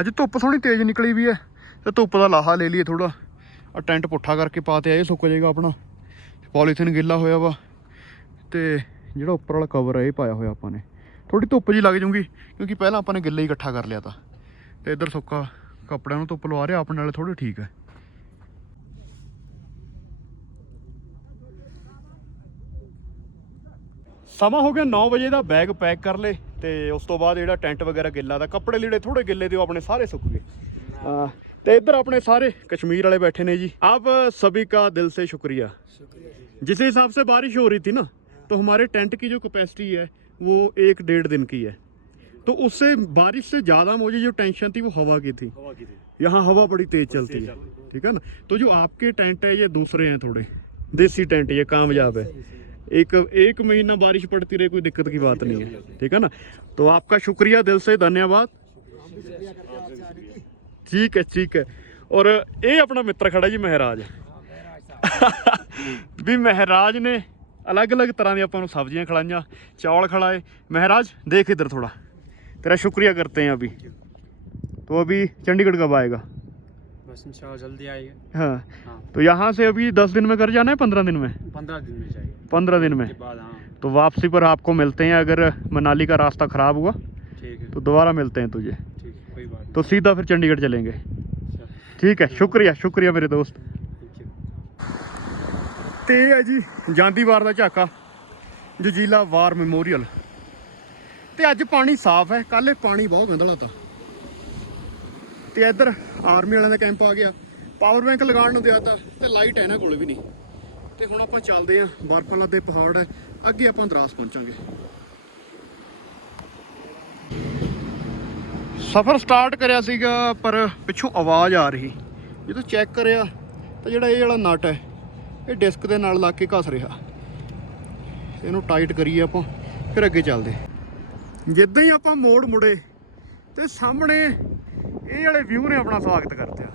ਅੱਜ ਧੁੱਪ ਸੋਹਣੀ ਤੇਜ਼ ਨਿਕਲੀ ਵੀ ਹੈ, ਤੇ ਧੁੱਪ ਦਾ ਲਾਹਾ ਲੈ ਲਈਏ ਥੋੜਾ ਆ ਟੈਂਟ ਪੁੱਠਾ ਕਰਕੇ ਪਾ ਤੇ ਇਹ ਸੁੱਕ ਜਾਏਗਾ ਆਪਣਾ। ਪੋਲੀਥੀਨ ਗਿੱਲਾ ਹੋਇਆ ਵਾ, ਤੇ ਜਿਹੜਾ ਉੱਪਰ ਵਾਲਾ ਕਵਰ ਹੈ ਇਹ ਪਾਇਆ ਹੋਇਆ ਆਪਾਂ ਨੇ। ਥੋੜੀ ਧੁੱਪ ਜੀ ਲੱਗ ਜੂਗੀ ਕਿਉਂਕਿ ਪਹਿਲਾਂ ਆਪਾਂ ਨੇ ਗਿੱਲਾ ਹੀ ਇਕੱਠਾ ਕਰ ਲਿਆ ਤਾਂ। ਤੇ ਇੱਧਰ ਸੁੱਕਾ ਕੱਪੜਿਆਂ ਨੂੰ ਧੁੱਪ ਲਵਾ ਰਿਹਾ, ਆਪਣੇ ਨਾਲੇ ਥੋੜੇ ਠੀਕ ਹੈ। ਸਮਾਂ ਹੋ ਗਿਆ 9 ਵਜੇ ਦਾ ਬੈਗ ਪੈਕ ਕਰ ਲੇ ਤੇ ਉਸ ਤੋਂ ਬਾਅਦ ਜਿਹੜਾ ਟੈਂਟ ਵਗੈਰਾ ਗਿੱਲਾ ਦਾ ਕੱਪੜੇ ਲੀੜੇ ਥੋੜੇ ਗਿੱਲੇ ਤੇ ਉਹ ਆਪਣੇ ਸਾਰੇ ਸੁੱਕ ਗਏ ਆ, ਤੇ ਇੱਧਰ ਆਪਣੇ ਸਾਰੇ ਕਸ਼ਮੀਰ ਵਾਲੇ बैठे ने जी आप सभी का दिल से शुक्रिया जिस हिसाब से बारिश हो रही थी ना तो हमारे टेंट की जो कैपेसिटी है वो एक डेढ़ दिन की है तो उससे बारिश से ज़्यादा मुझे जो टेंशन थी वो हवा की थी यहाँ हवा बड़ी तेज चलती है ठीक है ना तो जो आपके टेंट है ये दूसरे हैं थोड़े देसी टेंट ये कामयाब है एक एक महीना बारिश पड़ती रहे कोई दिक्कत की बात नहीं है ठीक है ना तो आपका शुक्रिया दिल से धन्यवाद ਠੀਕ ਹੈ ਠੀਕ ਹੈ ਔਰ ਇਹ ਆਪਣਾ ਮਿੱਤਰ ਖੜਾ ਜੀ ਮਹਾਰਾਜ ਵੀ ਮਹਾਰਾਜ ਨੇ ਅਲੱਗ-ਅਲੱਗ ਤਰ੍ਹਾਂ ਦੀ ਆਪਾਂ ਨੂੰ ਸਬਜ਼ੀਆਂ ਖਿਲਾਈਆਂ ਚੌਲ ਖਿਲਾਏ महाराज देख इधर थोड़ा तेरा शुक्रिया करते हैं अभी तो अभी चंडीगढ़ कब आएगा बस इंशाल्लाह जल्दी आएगा हाँ हाँ तो यहाँ से अभी दस दिन में घर जाना है पंद्रह दिन में पंद्रह दिन में चाहिए पंद्रह दिन में के बाद हाँ तो वापसी पर आपको मिलते हैं अगर मनाली का रास्ता ख़राब हुआ ठीक है तो दोबारा मिलते हैं तुझे ठीक है कोई बात तो सीधा फिर चंडीगढ़ चलेंगे नहीं चल, ਠੀਕ ਹੈ ਸ਼ੁਕਰੀਆ ਸ਼ੁਕਰੀਆ ਮੇਰੇ ਦੋਸਤ ठीक है ਤੇ ਇਹ ਹੈ ਜੀ ਜਾਂਦੀ ਵਾਰ ਦਾ ਝਾਕਾ ਜਜੀਲਾ ਵਾਰ ਮੈਮੋਰੀਅਲ ਤੇ ਅੱਜ ਪਾਣੀ ਸਾਫ਼ ਹੈ ਕੱਲ ਇਹ ਪਾਣੀ ਬਹੁਤ ਗੰਦਲਾ ਤਾ ਤੇ ਇੱਧਰ ਆਰਮੀ ਵਾਲਿਆਂ ਦਾ ਕੈਂਪ ਆ ਗਿਆ। ਪਾਵਰ ਬੈਂਕ ਲਗਾਉਣ ਨੂੰ ਦਿਆ ਤਾ, ਤੇ ਲਾਈਟ ਹੈ ਇਹਨਾਂ ਕੋਲ ਵੀ ਨਹੀਂ। ਤੇ ਹੁਣ ਆਪਾਂ ਚੱਲਦੇ ਆਂ ਬਰਫ਼ ਵਾਲਾ ਦੇ ਪਹਾੜ ਹੈ। ਅੱਗੇ ਆਪਾਂ ਦਰਾਸ ਪਹੁੰਚਾਂਗੇ। ਸਫ਼ਰ ਸਟਾਰਟ ਕਰਿਆ ਸੀਗਾ, ਪਰ ਪਿੱਛੋਂ ਆਵਾਜ਼ ਆ ਰਹੀ। ਜਦੋਂ ਚੈੱਕ ਕਰਿਆ, ਤਾਂ ਜਿਹੜਾ ਇਹ ਵਾਲਾ ਨਟ ਹੈ, ਇਹ ਡਿਸਕ ਦੇ ਨਾਲ ਲਾ ਕੇ ਘਸ ਰਿਹਾ। ਇਹਨੂੰ ਟਾਈਟ ਕਰੀਏ ਆਪਾਂ, ਫਿਰ ਅੱਗੇ ਚੱਲਦੇ। ਜਿੱਦਾਂ ਹੀ ਆਪਾਂ ਮੋੜ ਮੁੜੇ, ਤੇ ਸਾਹਮਣੇ ਇਹ ਵਾਲੇ ਵਿਊ ਨੇ ਆਪਣਾ ਸਵਾਗਤ ਕਰਤਿਆ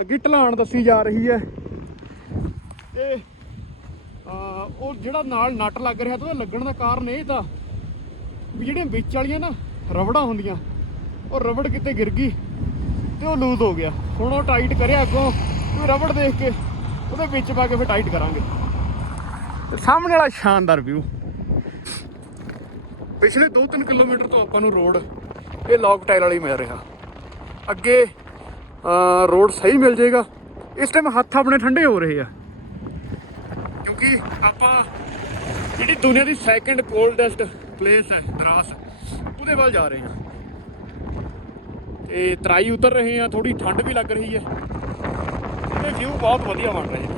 ਅੱਗੇ ਢਲਾਣ ਦੱਸੀ ਜਾ ਰਹੀ ਹੈ। ਤੇ ਉਹ ਜਿਹੜਾ ਨਾਲ ਨਟ ਲੱਗ ਰਿਹਾ ਤੇ ਲੱਗਣ ਦਾ ਕਾਰਨ ਇਹ ਤਾਂ ਵੀ ਜਿਹੜੀਆਂ ਵਿੱਚ ਵਾਲੀਆਂ ਨਾ ਰਬੜਾਂ ਹੁੰਦੀਆਂ, ਉਹ ਰਬੜ ਕਿਤੇ ਗਿਰ ਗਈ ਤੇ ਉਹ ਲੂਜ਼ ਹੋ ਗਿਆ। ਹੁਣ ਉਹ ਟਾਈਟ ਕਰਿਆ ਅੱਗੋਂ, ਕੋਈ ਰਬੜ ਦੇਖ ਕੇ ਉਹਦੇ ਵਿੱਚ ਪਾ ਕੇ ਫਿਰ ਟਾਈਟ ਕਰਾਂਗੇ। ਸਾਹਮਣੇ ਵਾਲਾ ਸ਼ਾਨਦਾਰ ਵਿਊ ਪਿਛਲੇ 2-3 ਕਿਲੋਮੀਟਰ ਤੋਂ ਆਪਾਂ ਨੂੰ ਰੋਡ ਇਹ ਲੌਕ ਟਾਇਲ ਵਾਲੀ ਮਿਲ ਰਿਹਾ। ਅੱਗੇ ਰੋਡ ਸਹੀ ਮਿਲ ਜਾਏਗਾ। ਇਸ ਟਾਈਮ ਹੱਥ ਆਪਣੇ ਠੰਡੇ ਹੋ ਰਹੇ ਆ। ਕਿਉਂਕਿ ਆਪਾਂ ਜਿਹੜੀ ਦੁਨੀਆ ਦੀ ਸੈਕੰਡ ਕੋਲਡੈਸਟ ਪਲੇਸ ਹੈ, ਦਰਾਸ, ਉਹਦੇ ਵੱਲ ਜਾ ਰਹੇ ਹਾਂ। ਤੇ ਤਰਾਈ ਉਤਰ ਰਹੇ ਹਾਂ ਥੋੜੀ ਠੰਡ ਵੀ ਲੱਗ ਰਹੀ ਹੈ। ਤੇ ਵਿਊ ਬਹੁਤ ਵਧੀਆ ਬਣ ਰਹੇ ਨੇ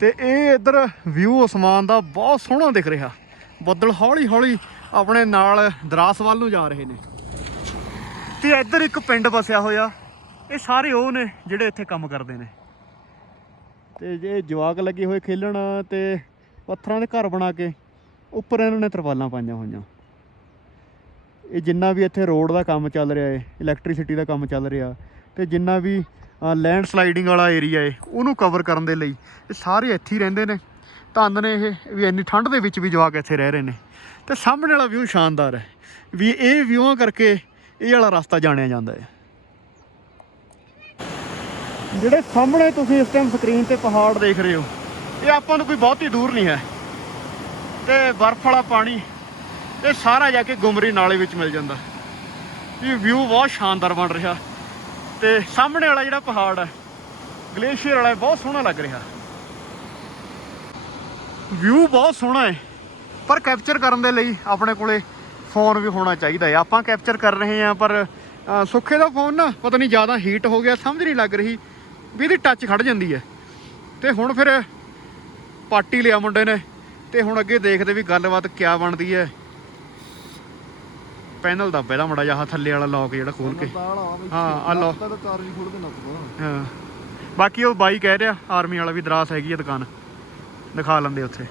ਤੇ ਇਹ ਇੱਧਰ ਵਿਊ ਅਸਮਾਨ ਦਾ ਬਹੁਤ ਸੋਹਣਾ ਦਿਖ ਰਿਹਾ। ਬੱਦਲ ਹੌਲੀ ਹੌਲੀ ਆਪਣੇ ਨਾਲ ਦਰਾਸ ਵੱਲ ਨੂੰ ਜਾ ਰਹੇ ਨੇ। ਤੇ ਇੱਧਰ ਇੱਕ ਪਿੰਡ ਵਸਿਆ ਹੋਇਆ। ਇਹ ਸਾਰੇ ਉਹ ਨੇ ਜਿਹੜੇ ਇੱਥੇ ਕੰਮ ਕਰਦੇ ਨੇ। ਤੇ ਜੇ ਜਵਾਕ ਲੱਗੇ ਹੋਏ ਖੇਲਣ ਤੇ ਪੱਥਰਾਂ ਦੇ ਘਰ ਬਣਾ ਕੇ ਉੱਪਰ ਇਹਨਾਂ ਨੇ ਤਰਪਾਲਾਂ ਪਾਈਆਂ ਹੋਈਆਂ। ਇਹ ਜਿੰਨਾ ਵੀ ਇੱਥੇ ਰੋਡ ਦਾ ਕੰਮ ਚੱਲ ਰਿਹਾ ਹੈ ਇਲੈਕਟ੍ਰਿਸਿਟੀ ਦਾ ਕੰਮ ਚੱਲ ਰਿਹਾ, ਤੇ ਜਿੰਨਾ ਵੀ ਲੈਂਡ ਸਲਾਈਡਿੰਗ ਵਾਲਾ ਏਰੀਆ ਏ, ਉਹਨੂੰ ਕਵਰ ਕਰਨ ਦੇ ਲਈ ਇਹ ਸਾਰੇ ਇੱਥੇ ਹੀ ਰਹਿੰਦੇ ਨੇ। ਧੰਨ ਨੇ ਇਹ, ਵੀ ਇੰਨੀ ਠੰਡ ਦੇ ਵਿੱਚ ਵੀ ਜਵਾਕ ਇੱਥੇ ਰਹਿ ਰਹੇ ਨੇ। ਤੇ ਸਾਹਮਣੇ ਵਾਲਾ ਵਿਊ ਸ਼ਾਨਦਾਰ ਹੈ, ਵੀ ਇਹ ਵਿਊਆਂ ਕਰਕੇ ਇਹ ਵਾਲਾ ਰਸਤਾ ਜਾਣਿਆ ਜਾਂਦਾ ਹੈ। ਜਿਹੜੇ ਸਾਹਮਣੇ ਤੁਸੀਂ ਇਸ ਟਾਈਮ ਸਕਰੀਨ ਤੇ ਪਹਾੜ ਦੇਖ ਰਹੇ ਹੋ, ਇਹ ਆਪਾਂ ਨੂੰ ਕੋਈ ਬਹੁਤੀ ਦੂਰ ਨਹੀਂ ਹੈ। ਤੇ ਬਰਫ਼ ਵਾਲਾ ਪਾਣੀ, ਇਹ ਸਾਰਾ ਜਾ ਕੇ ਗੁਮਰੀ ਨਾਲੇ ਵਿੱਚ ਮਿਲ ਜਾਂਦਾ। ਇਹ ਵਿਊ ਬਹੁਤ ਸ਼ਾਨਦਾਰ ਬਣ ਰਿਹਾ। ਤੇ ਸਾਹਮਣੇ ਵਾਲਾ ਜਿਹੜਾ ਪਹਾੜ ਹੈ, ਗਲੇਸ਼ੀਅਰ ਵਾਲਾ ਬਹੁਤ ਸੋਹਣਾ ਲੱਗ ਰਿਹਾ। ਵਿਊ ਬਹੁਤ ਸੋਹਣਾ ਹੈ। ਪਰ ਕੈਪਚਰ ਕਰਨ ਦੇ ਲਈ ਆਪਣੇ ਕੋਲੇ ਫੋਨ ਵੀ ਹੋਣਾ ਚਾਹੀਦਾ ਹੈ। ਆਪਾਂ ਕੈਪਚਰ ਕਰ ਰਹੇ ਹਾਂ ਪਰ ਸੁੱਖੇ ਦਾ ਫੋਨ ਨਾ ਪਤਾ ਨਹੀਂ ਜ਼ਿਆਦਾ ਹੀਟ ਹੋ ਗਿਆ ਸਮਝ ਨਹੀਂ ਲੱਗ ਰਹੀ ਵੀ ਇਹਦੀ ਟੱਚ ਖੜ ਜਾਂਦੀ ਹੈ। ਤੇ ਹੁਣ ਫਿਰ ਪਾਰਟੀ ਲਿਆ ਮੁੰਡੇ ਨੇ ਤੇ ਹੁਣ ਅੱਗੇ ਦੇਖਦੇ ਵੀ ਗੱਲਬਾਤ ਕਿਆ ਬਣਦੀ ਹੈ। ਪੈਨਲ ਦਾ ਪਹਿਲਾ ਮੜਾ ਜਿਹਾ ਥੱਲੇ ਵਾਲਾ ਲੌਕ ਜਿਹੜਾ ਖੋਲ ਕੇ। ਹਾਂ, ਆਹ ਲਓ। ਤਾਂ ਤਾਰ ਵੀ ਖੋਲ ਕੇ ਨੱਪ ਹਾਂ। ਬਾਕੀ ਉਹ ਬਾਈ ਕਹਿ ਰਿਹਾ ਆਰਮੀ ਵਾਲਾ ਵੀ ਦਰਾਸ ਹੈਗੀ ਆ ਦੁਕਾਨ। ਦਿਖਾ ਲੈਂਦੇ ਉੱਥੇ।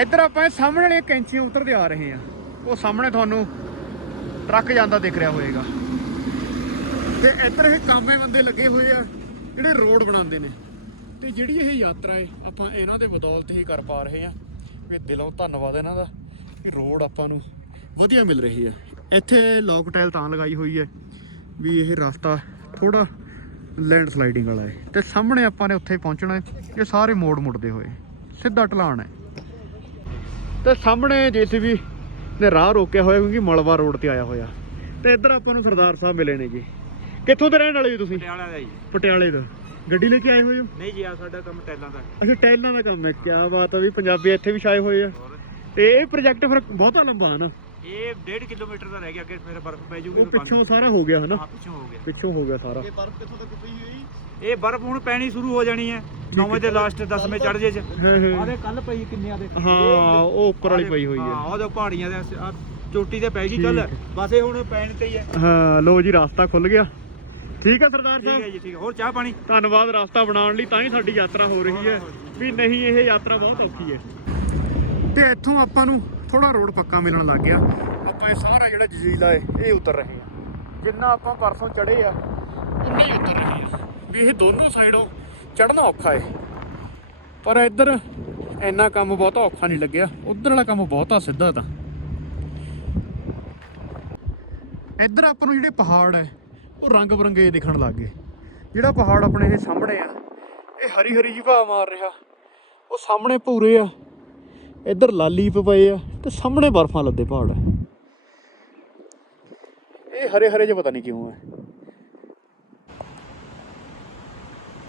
ਇੱਧਰ ਆਪਾਂ ਸਾਹਮਣੇ ਵਾਲੀਆਂ ਕੈਂਚੀਆਂ ਉਤਰਦੇ ਆ ਰਹੇ ਆ ਉਹ ਸਾਹਮਣੇ ਤੁਹਾਨੂੰ ਟਰੱਕ ਜਾਂਦਾ ਦਿਖ ਰਿਹਾ ਹੋਏਗਾ। ਤੇ ਇੱਧਰ ਇਹ ਕਾਮੇ ਬੰਦੇ ਲੱਗੇ ਹੋਏ ਆ, ਜਿਹੜੇ ਰੋਡ ਬਣਾਉਂਦੇ ਨੇ। ਤੇ ਜਿਹੜੀ ਇਹ ਯਾਤਰਾ ਹੈ ਆਪਾਂ ਇਹਨਾਂ ਦੇ ਬਦੌਲਤ ਹੀ ਕਰ ਪਾ ਰਹੇ ਆ ਵੀ ਦਿਲੋਂ ਧੰਨਵਾਦ ਇਹਨਾਂ ਦਾ ਕਿ ਰੋਡ ਆਪਾਂ ਨੂੰ ਵਧੀਆ ਮਿਲ ਰਹੀ ਹੈ। ਇੱਥੇ ਲੋਕ ਟਾਈਲ ਤਾਂ ਲਗਾਈ ਹੋਈ ਹੈ, ਵੀ ਇਹ ਰਸਤਾ ਥੋੜਾ ਲੈਂਡ ਸਲਾਈਡਿੰਗ ਵਾਲਾ ਹੈ। ਤੇ ਸਾਹਮਣੇ ਆਪਾਂ ਨੇ ਉੱਥੇ ਪਹੁੰਚਣਾ ਹੈ। ਇਹ ਸਾਰੇ ਮੋੜ ਮੁੜਦੇ ਹੋਏ। ਸਿੱਧਾ ਢਲਾਣ ਹੈ। ਤੇ ਸਾਹਮਣੇ ਜੀਸੀਬੀ ਨੇ ਰਾਹ ਰੋਕਿਆ ਹੋਇਆ ਕਿਉਂਕਿ ਮਲਵਾ ਰੋਡ ਤੇ ਆਇਆ ਹੋਇਆ। ਤੇ ਇੱਧਰ ਆਪਾਂ ਨੂੰ ਸਰਦਾਰ ਸਾਹਿਬ ਮਿਲੇ ਨੇ ਜੀ ਕਿੱਥੋਂ ਦੇ ਰਹਿਣ ਵਾਲੇ ਜੀ ਤੁਸੀਂ? ਪਟਿਆਲਾ ਦਾ ਜੀ। ਪਟਿਆਲੇ ਤੋਂ। ਗੱਡੀ ਲੈ ਕੇ ਆਏ ਹੋਏ ਹੋ? ਨਹੀਂ ਜੀ ਆ ਸਾਡਾ ਕੰਮ ਟੈਲਾਂ ਦਾ। ਅੱਛਾ ਟਾਈਲਾਂ ਦਾ ਕੰਮ ਹੈ। ਕੀ ਬਾਤ ਹੈ ਵੀ ਪੰਜਾਬੀ ਇੱਥੇ ਵੀ ਛਾਏ ਹੋਏ ਆ। ਤੇ ਇਹ ਪ੍ਰੋਜੈਕਟ ਫਿਰ ਬਹੁਤਾ ਲੰਬਾ ਹੈ ਨਾ? ਇਹ 1.5 ਕਿਲੋਮੀਟਰ ਦਾ ਰਹਿ ਗਿਆ ਅੱਗੇ ਫਿਰ ਬਰਫ਼ ਪੈ ਜੂਗੀ ਉਹ ਪਿੱਛੋਂ ਸਾਰਾ ਹੋ ਗਿਆ ਹਨਾ? ਹਾਂ ਪਿੱਛੋਂ ਹੋ ਗਿਆ। ਪਿੱਛੋਂ ਹੋ ਗਿਆ ਸਾਰਾ। ਇਹ ਬਰਫ਼ ਹੁਣ ਪੈਣੀ ਸ਼ੁਰੂ ਹੋ ਜਾਣੀ ਹੈ। 9 ਵਜੇ ਲਾਸਟ 10ਵੇਂ ਚੜ ਜੇ ਚ। ਆਦੇ ਕੱਲ ਪਈ ਕਿੰਨਿਆਂ ਦੇ ਹਾਂ ਉਹ ਉੱਪਰ ਵਾਲੀ ਪਈ ਹੋਈ ਹਾਂ। ਹੈ ਉਹਦੇ ਪਹਾੜੀਆਂ ਦੇ ਆਹ ਚੋਟੀ ਤੇ ਪੈ ਗਈ ਕੱਲ। ਬਸ ਇਹ ਹੁਣ ਪੈਣ ਤੇ ਹੀ ਹੈ। ਹਾਂ ਲੋ ਜੀ ਰਸਤਾ ਖੁੱਲ ਗਿਆ। ਠੀਕ ਹੈ ਸਰਦਾਰ ਠੀਕ ਹੈ ਸਾਹਿਬ? ਜੀ ਠੀਕ ਹੈ। ਹੋਰ ਚਾਹ ਪਾਣੀ? ਧੰਨਵਾਦ ਰਸਤਾ ਬਣਾਉਣ ਲਈ। ਤਾਂ ਹੀ ਸਾਡੀ ਯਾਤਰਾ ਹੋ ਰਹੀ ਹੈ। ਵੀ ਨਹੀਂ ਇਹ ਯਾਤਰਾ ਬਹੁਤ ਔਖੀ ਹੈ। ਤੇ ਇੱਥੋਂ ਆਪਾਂ ਨੂੰ ਥੋੜਾ ਰੋਡ ਪੱਕਾ ਮਿਲਣ ਲੱਗ ਗਿਆ। ਆਪਾਂ ਇਹ ਸਾਰਾ ਜਿਹੜਾ ਜਜ਼ੀਲਾ ਹੈ, ਇਹ ਉਤਰ ਰਹੇ ਹਾਂ। ਜਿੰਨਾ ਆਪਾਂ ਪਰਸੋਂ ਚੜੇ ਆ, ਉਨਾ ਹੀ ਉਤਰ ਰਹੇ ਆ ਵੀ ਇਹ ਦੋਨੋਂ ਸਾਈਡੋਂ ਚੜਨਾ ਔਖਾ ਹੈ। ਪਰ ਇੱਧਰ ਇੰਨਾ ਕੰਮ ਬਹੁਤਾ ਔਖਾ ਨਹੀਂ ਲੱਗਿਆ। ਉਧਰ ਵਾਲਾ ਕੰਮ ਬਹੁਤਾ ਸਿੱਧਾ ਤਾਂ। ਇੱਧਰ ਆਪਾਂ ਨੂੰ ਜਿਹੜੇ ਪਹਾੜ ਹੈ, ਉਹ ਰੰਗ ਬਰੰਗੇ ਦਿਖਣ ਲੱਗ ਗਏ। ਜਿਹੜਾ ਪਹਾੜ ਆਪਣੇ ਇਹ ਸਾਹਮਣੇ ਆ, ਇਹ ਹਰੀ ਹਰੀ ਜਿਹੀ ਹਵਾ ਮਾਰ ਰਿਹਾ। ਉਹ ਸਾਹਮਣੇ ਭੂਰੇ ਆ। ਇੱਧਰ ਲਾਲੀ ਪਏ ਆ ਤੇ ਸਾਹਮਣੇ ਬਰਫਾਂ ਲੱਦੇ ਪਹਾੜ ਆ। ਇਹ ਹਰੇ ਹਰੇ ਜਿਹਾ ਪਤਾ ਨਹੀਂ ਕਿਉਂ ਹੈ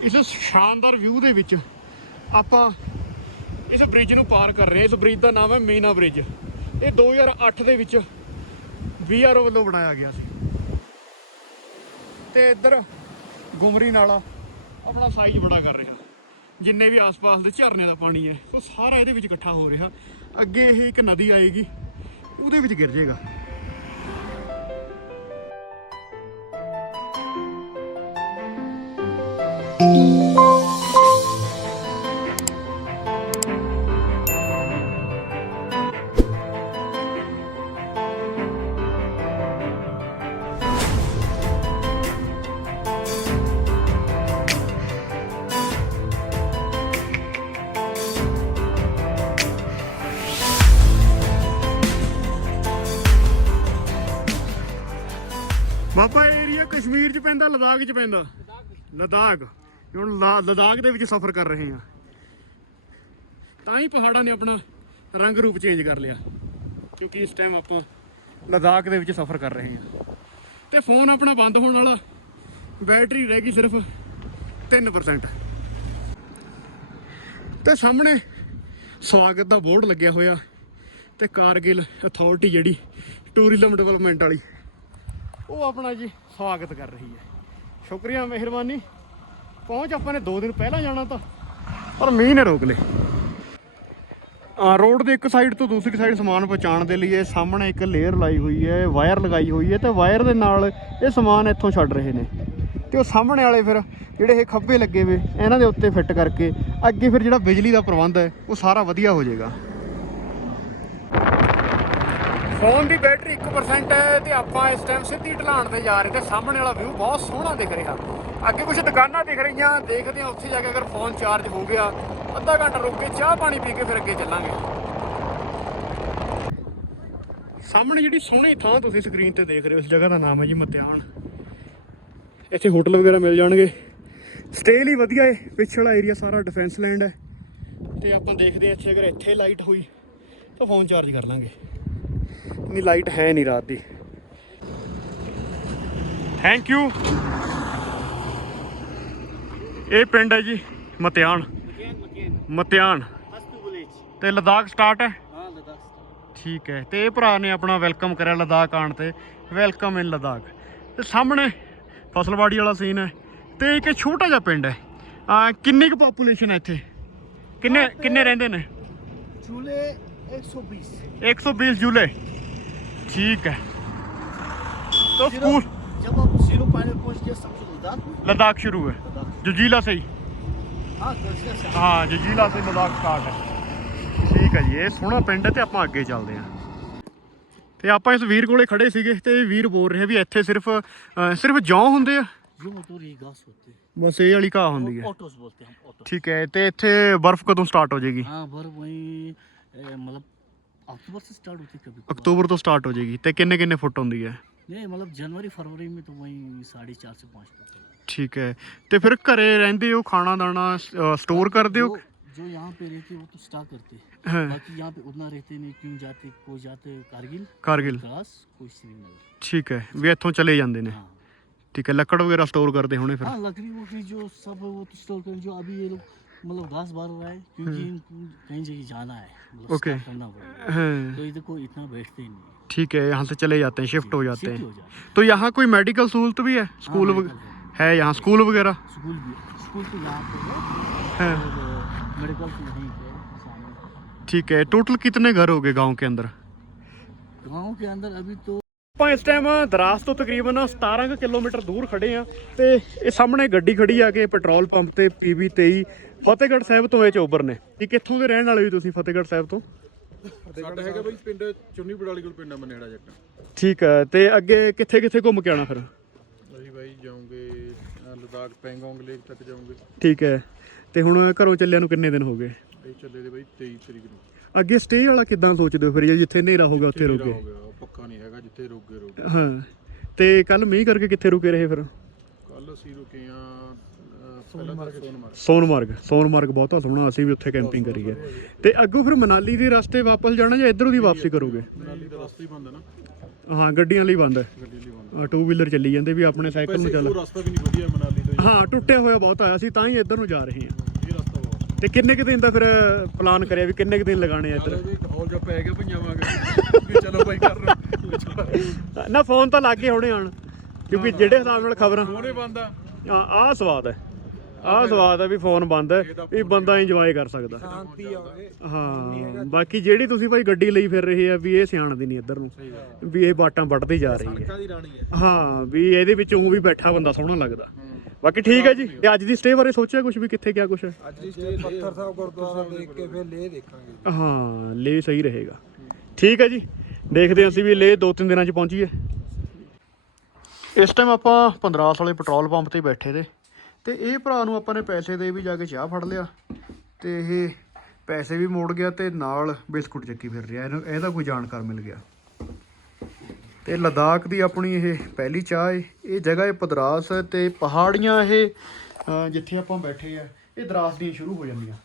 ਇਸ ਸ਼ਾਨਦਾਰ ਵਿਊ ਦੇ ਵਿੱਚ ਆਪਾਂ ਇਸ ਬ੍ਰਿਜ ਨੂੰ ਪਾਰ ਕਰ ਰਹੇ ਹਾਂ। ਇਸ ਬ੍ਰਿਜ ਦਾ ਨਾਮ ਹੈ ਮੀਨਾ ਬ੍ਰਿਜ ਇਹ 2008 ਦੇ ਵਿੱਚ ਵੀਆਰਓ ਵੱਲੋਂ ਬਣਾਇਆ ਗਿਆ ਸੀ। ਤੇ ਇੱਧਰ ਗੁਮਰੀ ਨਾਲਾ ਆਪਣਾ ਸਾਈਜ਼ ਬੜਾ ਕਰ ਰਿਹਾ। ਜਿੰਨੇ ਵੀ ਆਸ-ਪਾਸ ਦੇ ਝਰਨੇ ਦਾ ਪਾਣੀ ਹੈ, ਉਹ ਸਾਰਾ ਇਹਦੇ ਵਿੱਚ ਇਕੱਠਾ ਹੋ ਰਿਹਾ। ਅੱਗੇ ਇਹ ਇੱਕ ਨਦੀ ਆਏਗੀ, ਉਹਦੇ ਵਿੱਚ ਗਿਰ ਜਾਏਗਾ ਬਾਬਾ ਲਦਾਖ 'ਚ ਪੈਂਦਾ। ਲਦਾਖ। ਹੁਣ ਲਾ- ਲਦਾਖ ਦੇ ਵਿੱਚ ਸਫ਼ਰ ਕਰ ਰਹੇ ਹਾਂ ਤਾਂ ਹੀ ਪਹਾੜਾਂ ਨੇ ਆਪਣਾ ਰੰਗ ਰੂਪ ਚੇਂਜ ਕਰ ਲਿਆ। ਕਿਉਂਕਿ ਇਸ ਟਾਈਮ ਆਪਾਂ ਲਦਾਖ ਦੇ ਵਿੱਚ ਸਫ਼ਰ ਕਰ ਰਹੇ ਹਾਂ ਤੇ ਫੋਨ ਆਪਣਾ ਬੰਦ ਹੋਣ ਵਾਲਾ ਬੈਟਰੀ ਰਹਿ ਗਈ ਸਿਰਫ 3% ਤੇ ਸਾਹਮਣੇ ਸਵਾਗਤ ਦਾ ਬੋਰਡ ਲੱਗਿਆ ਹੋਇਆ ਤੇ ਕਾਰਗਿਲ ਅਥਾਰਟੀ ਜਿਹੜੀ ਟੂਰਿਜ਼ਮ ਡਿਵੈਲਪਮੈਂਟ ਵਾਲੀ, ਉਹ ਆਪਣਾ ਜੀ ਸਵਾਗਤ ਕਰ ਰਹੀ ਹੈ। ਸ਼ੁਕਰੀਆ ਮਿਹਰਬਾਨੀ। ਪਹੁੰਚ ਆਪਾਂ ਨੇ 2 ਦਿਨ ਪਹਿਲਾਂ ਜਾਣਾ ਤਾਂ। ਪਰ ਮੀਂਹ ਨੇ ਰੋਕ ਲਏ। ਆ, ਰੋਡ ਦੇ ਇੱਕ ਸਾਈਡ ਤੋਂ ਦੂਸਰੀ ਸਾਈਡ ਸਮਾਨ ਪਹੁੰਚਾਉਣ ਦੇ ਲਈ ਇਹ ਸਾਹਮਣੇ ਇੱਕ ਲੇਅਰ ਲਾਈ ਹੋਈ ਹੈ ਵਾਇਰ ਲਗਾਈ ਹੋਈ ਹੈ ਤੇ ਵਾਇਰ ਦੇ ਨਾਲ ਇਹ ਸਮਾਨ ਇੱਥੋਂ ਛੱਡ ਰਹੇ ਨੇ। ਤੇ ਉਹ ਸਾਹਮਣੇ ਵਾਲੇ ਫਿਰ ਜਿਹੜੇ ਇਹ ਖੱਬੇ ਲੱਗੇ ਵੇ, ਇਹਨਾਂ ਦੇ ਉੱਤੇ ਫਿੱਟ ਕਰਕੇ ਅੱਗੇ ਫਿਰ ਜਿਹੜਾ ਬਿਜਲੀ ਦਾ ਪ੍ਰਬੰਧ ਹੈ, ਉਹ ਸਾਰਾ ਵਧੀਆ ਹੋ ਜਾਏਗਾ। ਫੋਨ ਦੀ ਬੈਟਰੀ 1% ਹੈ ਤੇ ਆਪਾਂ ਇਸ ਟਾਈਮ ਸਿੱਧੀ ਢਲਾਣ ਤੇ ਜਾ ਰਹੇ ਤੇ ਸਾਹਮਣੇ ਵਾਲਾ ਵਿਊ ਬਹੁਤ ਸੋਹਣਾ ਦਿਖ ਰਿਹਾ। ਅੱਗੇ ਕੁਝ ਦੁਕਾਨਾਂ ਦਿਖ ਰਹੀਆਂ, ਦੇਖਦੇ ਹਾਂ ਉੱਥੇ ਜਾ ਕੇ ਅਗਰ ਫੋਨ ਚਾਰਜ ਹੋ ਗਿਆ, ਅੱਧਾ ਘੰਟਾ ਰੁਕ ਕੇ ਚਾਹ ਪਾਣੀ ਪੀ ਕੇ ਫਿਰ ਅੱਗੇ ਚੱਲਾਂਗੇ। ਸਾਹਮਣੇ ਜਿਹੜੀ ਸੋਹਣੀ ਥਾਂ ਤੁਸੀਂ ਸਕਰੀਨ ਤੇ ਦੇਖ ਰਹੇ ਹੋ ਉਸ ਜਗ੍ਹਾ ਦਾ ਨਾਮ ਹੈ ਜੀ ਮਤਿਆਣ। ਇੱਥੇ ਹੋਟਲ ਵਗੈਰਾ ਮਿਲ ਜਾਣਗੇ। ਸਟੇ ਲਈ ਵਧੀਆ ਹੈ ਪਿਛਲਾ ਏਰੀਆ ਸਾਰਾ ਡਿਫੈਂਸ ਲੈਂਡ ਹੈ। ਤੇ ਆਪਾਂ ਦੇਖਦੇ ਹਾਂ ਇੱਥੇ ਅਗਰ ਇੱਥੇ ਲਾਈਟ ਹੋਈ, ਤਾਂ ਫੋਨ ਚਾਰਜ ਕਰ ਲਾਂਗੇ। ਨਹੀਂ ਲਾਈਟ ਹੈ ਨਹੀਂ ਰਾਤ ਦੀ। ਥੈਂਕ ਯੂ ਇਹ ਪਿੰਡ ਹੈ ਜੀ ਮਤਿਆਣ। ਮਤਿਆਣ। ਤੇ ਲਦਾਖ ਸਟਾਰਟ ਹੈ? ਹਾਂ ਲਦਾਖ ਠੀਕ ਹੈ। ਤੇ ਇਹ ਭਰਾ ਨੇ ਆਪਣਾ ਵੈਲਕਮ ਕਰਿਆ ਲਦਾਖ ਆਉਣ ਤੇ। Welcome in Ladakh. ਤੇ ਸਾਹਮਣੇ ਫਸਲਵਾੜੀ ਵਾਲਾ ਸੀਨ ਹੈ। ਤੇ ਇੱਕ ਛੋਟਾ ਜਿਹਾ ਪਿੰਡ ਹੈ। ਆ ਕਿੰਨੀ ਕੁ ਪੋਪੂਲੇਸ਼ਨ ਹੈ ਇੱਥੇ? ਕਿੰਨੇ ਕਿੰਨੇ ਰਹਿੰਦੇ ਨੇ? ਚੂਲੇ 120 120 ਜੂਲੇ। ਠੀਕ ਹੈ तो स्कूल जब आप जीरो पाइनल पहुंच गए समझो लद्दाख लद्दाख शुरू है जुजीला से ही हाँ गर्जना से ਹਾਂ ਜਜੀਲਾ ਸੇ ਲਦਾਖ ਸਟਾਰਟ ਹੈ ਠੀਕ ਹੈ ਜੀ ਇਹ ਸੋਹਣਾ ਪਿੰਡ ਹੈ ਤੇ ਆਪਾਂ ਅੱਗੇ ਚੱਲਦੇ ਹਾਂ ਤੇ ਆਪਾਂ ਇਸ ਵੀਰ ਕੋਲੇ ਖੜੇ ਸੀਗੇ ਤੇ ਇਹ ਵੀਰ ਬੋਲ ਰਿਹਾ ਵੀ ਇੱਥੇ ਸਿਰਫ ਅਹ, ਸਿਰਫ ਜੌਂ ਹੁੰਦੇ ਆ जो मजदूर ये घास होते हैं ਬਸ ਇਹ ਵਾਲੀ ਘਾਹ ਹੁੰਦੀ ਹੈ ऑटोस बोलते हैं हम ऑटो ਠੀਕ ਹੈ ਤੇ ਇੱਥੇ ਬਰਫ਼ ਕਦੋਂ ਸਟਾਰਟ ਹੋ ਜਾਏਗੀ हाँ बर वही ए, मतलब अक्टूबर से स्टार्ट होती है कभी कभार। ਅਕਤੂਬਰ ਤੋਂ ਸਟਾਰਟ ਹੋ ਜਾਏਗੀ ਤੇ ਕਿੰਨੇ ਕਿੰਨੇ ਫੁੱਟ ਹੁੰਦੀ ਹੈ नहीं मतलब जनवरी फरवरी में तो वही साढ़े चार से पाँच तक है। ਠੀਕ ਹੈ ਤੇ ਫਿਰ ਘਰੇ ਰਹਿੰਦੇ ਹੋ ਖਾਣਾ ਦਾਣਾ ਸਟੋਰ ਕਰਦੇ ਹੋ जो- जो यहाँ पे रहते वो तो स्टार्ट करते हैं ਹਾਂ बाकी यहाँ पे उतना रहते नहीं क्यों जाते कोई जाते कारगिल ਕਾਰਗਿਲ द्रास कोई श्रीनगर ਠੀਕ ਹੈ ਵੀ ਇੱਥੋਂ ਚਲੇ ਜਾਂਦੇ ਨੇ हाँ ਠੀਕ ਹੈ ਲੱਕੜ वगैरह स्टोर करते होने फिर हाँ लकड़ी वकड़ी जो सब वो तो स्टोर कर जो अभी ये लोग मतलब घास बार रहा है क्योंकि इनको कहीं जगह जाना है मतलब हम्म। करना पड़ेगा। हाँ, तो इधर को इतना बैठते ही नहीं ठीक है यहाँ से चले जाते हैं शिफ्ट हो जाते हैं। हो हैं। तो यहाँ कोई मेडिकल सहूलत भी है? स्कूल हाँ, है यहाँ स्कूल वगैरह? स्कूल भी स्कूल तो यहाँ पे है है। मेडिकल तो यहीं पे ठीक है टोटल कितने घर हो गए गाँव के अंदर? गाँव के अंदर अभी तो ਆਪਾਂ ਇਸ ਟਾਈਮ ਦਰਾਸ ਤੋਂ ਤਕਰੀਬਨ 17 ਕੁ ਕਿਲੋਮੀਟਰ ਦੂਰ ਖੜੇ ਆ ਤੇ ਇਹ ਸਾਹਮਣੇ ਗੱਡੀ ਖੜੀ ਆ ਕੇ ਪੈਟਰੋਲ ਪੰਪ ਤੇ ਪੀਬੀ 23 ਫਤਿਹਗੜ੍ਹ ਸਾਹਿਬ ਤੋਂ ਇਹ ਚੋਬਰ ਨੇ ਇਹ ਕਿੱਥੋਂ ਦੇ ਰਹਿਣ ਵਾਲੇ ਹੋ ਤੁਸੀਂ ਫਤਿਹਗੜ੍ਹ ਸਾਹਿਬ ਤੋਂ? ਸਾਡਾ ਹੈਗਾ ਬਈ ਪਿੰਡ ਚੁੰਨੀ ਬੜਾਲੀ ਕੋਲ ਪਿੰਡ ਮਨੇੜਾ ਜੱਟ। ਠੀਕ ਹੈ ਤੇ ਅੱਗੇ ਕਿੱਥੇ ਕਿੱਥੇ ਘੁੰਮ ਕੇ ਆਣਾ ਫਿਰ? ਅਸੀਂ ਬਾਈ ਜਾਉਂਗੇ ਲਦਾਖ ਪੈਂਗੋਂਗ ਲੇਕ ਤੱਕ ਜਾਉਂਗੇ ਠੀਕ ਹੈ ਤੇ ਹੁਣ ਘਰੋਂ ਚੱਲਿਆਂ ਨੂੰ ਕਿੰਨੇ ਦਿਨ ਹੋ ਗਏ? ਅਸੀਂ ਚੱਲੇ ਦੇ ਬਾਈ 23 ਤਰੀਕ ਨੂੰ। ਅੱਗੇ ਸਟੇ ਵਾਲਾ ਕਿੱਦਾਂ ਸੋਚਦੇ ਹੋ ਫਿਰ ਜਿੱਥੇ ਹਨੇਰਾ ਹੋਗਾ ਉੱਥੇ ਗਿਆ ਪੱਕਾ ਨਹੀਂ ਜਿੱਥੇ ਰੋਗੇ ਰੋਗੇ ਹਾਂ। ਤੇ ਕੱਲ ਮੀਂਹ ਕਰਕੇ ਕਿੱਥੇ ਰੁਕੇ ਰਹੇ ਫਿਰ? ਕੱਲ ਅਸੀਂ ਰੁਕੇ ਆ ਸੋਨਮਾਰਗ। ਸੋਨਮਰਗ। ਸੋਨਮਰਗ। ਬਹੁਤਾ ਸੋਹਣਾ ਅਸੀਂ ਵੀ ਉੱਥੇ ਕੈਂਪਿੰਗ ਕਰੀ ਹੈ। ਤੇ ਅੱਗੋਂ ਫਿਰ ਮਨਾਲੀ ਦੇ ਰਸਤੇ ਵਾਪਸ ਜਾਣਾ ਜਾਂ ਇੱਧਰੋਂ ਦੀ ਵਾਪਸੀ ਕਰੋਗੇ? ਮਨਾਲੀ ਦਾ ਰਸਤਾ ਹੀ ਬੰਦ ਹੈ ਨਾ। ਹਾਂ ਗੱਡੀਆਂ ਲਈ ਬੰਦ ਹੈ। ਟੂ ਵੀਲਰ ਚੱਲੀ ਜਾਂਦੇ ਵੀ ਆਪਣੇ ਸਾਈਕਲ ਨੂੰ ਚੱਲ। ਉਹ ਰਸਤਾ ਵੀ ਨਹੀਂ ਵਧੀਆ ਮਨਾਲੀ ਤੋਂ ਜੀ। ਹਾਂ ਟੁੱਟਿਆ ਹੋਇਆ ਬਹੁਤ ਆਇਆ ਸੀ ਤਾਂ ਹੀ ਇੱਧਰ ਨੂੰ ਜਾ ਰਹੇ ਹਾਂ। ਤੇ ਕਿੰਨੇ ਕੁ ਦਿਨ ਦਾ ਫਿਰ ਪਲਾਨ ਕਰਿਆ ਵੀ ਕਿੰਨੇ ਕੁ ਦਿਨ ਲਗਾਣੇ ਆ ਇੱਧਰ? ਹੌਲ ਜਾ ਪੈ ਗਿਆ ਭਈਆਂ ਵਾਂਗ। ਵੀ ਚਲੋ ਬਾਈ ਕਰ ਨਾ ਫੋਨ ਤਾਂ ਲੱਗੇ ਹੋਣੇ ਆਣ ਕਿਉਂਕਿ ਜਿਹੜੇ ਹਿਸਾਬ ਨਾਲ ਖਬਰਾਂ ਉਹਨੇ ਬੰਦ ਆ। ਆਹ ਸਵਾਦ ਹੈ। ਆਹ ਸਵਾਦ ਹੈ ਵੀ ਫੋਨ ਬੰਦ ਹੈ। ਵੀ ਬੰਦਾ ਇੰਜੋਏ ਕਰ ਸਕਦਾ। ਸ਼ਾਂਤੀ ਆਵੇ ਹਾਂ ਬਾਕੀ ਜਿਹੜੀ ਤੁਸੀਂ ਭਾਈ ਗੱਡੀ ਲਈ ਫਿਰ ਰਹੇ ਆ ਵੀ ਇਹ ਸਿਆਣਦੀ ਨਹੀਂ ਇੱਧਰ ਨੂੰ। ਵੀ ਇਹ ਬਾਟਾਂ ਵੱਟਦੀ ਜਾ ਰਹੀ ਹੈ। ਹੈ। ਹਾਂ ਵੀ ਇਹਦੇ ਵਿੱਚ ਉਹ ਵੀ ਬੈਠਾ ਬੰਦਾ ਸੋਹਣਾ ਲੱਗਦਾ। ਬਾਕੀ ਠੀਕ ਹੈ ਜੀ। ਤੇ ਅੱਜ ਦੀ ਸਟੇ ਬਾਰੇ ਸੋਚਿਆ ਕੁਝ ਵੀ ਕਿੱਥੇ ਗਿਆ ਕੁਝ ਅੱਜ ਦੀ ਸਟੇ ਪੱਥਰ ਸਾਹਿਬ ਗੁਰਦੁਆਰਾ ਦੇਖ ਕੇ ਫਿਰ ਲੇ ਦੇਖਾਂਗੇ ਹਾਂ ਲੇ ਸਹੀ ਰਹੇਗਾ। ਠੀਕ ਹੈ ਜੀ। ਦੇਖਦੇ ਹਾਂ ਅਸੀਂ ਵੀ ਲੇ ਦੋ ਤਿੰਨ ਦਿਨਾਂ ਚ ਪਹੁੰਚੀਏ। ਇਸ ਟਾਈਮ ਆਪਾਂ 15 ਵਾਲੇ ਪੈਟਰੋਲ ਪੰਪ ਤੇ ਬੈਠੇ ਤੇ ਤੇ ਇਹ ਭਰਾ ਨੂੰ ਆਪਾਂ ਨੇ ਪੈਸੇ ਦੇ ਵੀ ਜਾ ਕੇ ਚਾਹ ਫੜ ਲਿਆ। ਤੇ ਇਹ ਪੈਸੇ ਵੀ ਮੋੜ ਗਿਆ ਤੇ ਨਾਲ ਬਿਸਕੁਟ ਚੱਕੀ ਫਿਰ ਰਿਹਾ। ਇਹਨੂੰ, ਇਹਦਾ ਕੋਈ ਜਾਣਕਾਰ ਮਿਲ ਗਿਆ। ਤੇ ਲਦਾਖ ਦੀ ਆਪਣੀ ਇਹ ਪਹਿਲੀ ਚਾਹ ਹੈ ਇਹ ਜਗ੍ਹਾ ਹੈ ਪਦਰਾਸ ਹੈ ਤੇ ਪਹਾੜੀਆਂ ਇਹ ਜਿੱਥੇ ਆਪਾਂ ਬੈਠੇ ਆ, ਇਹ ਦਰਾਸ ਦੀਆਂ ਸ਼ੁਰੂ ਹੋ ਜਾਂਦੀਆਂ।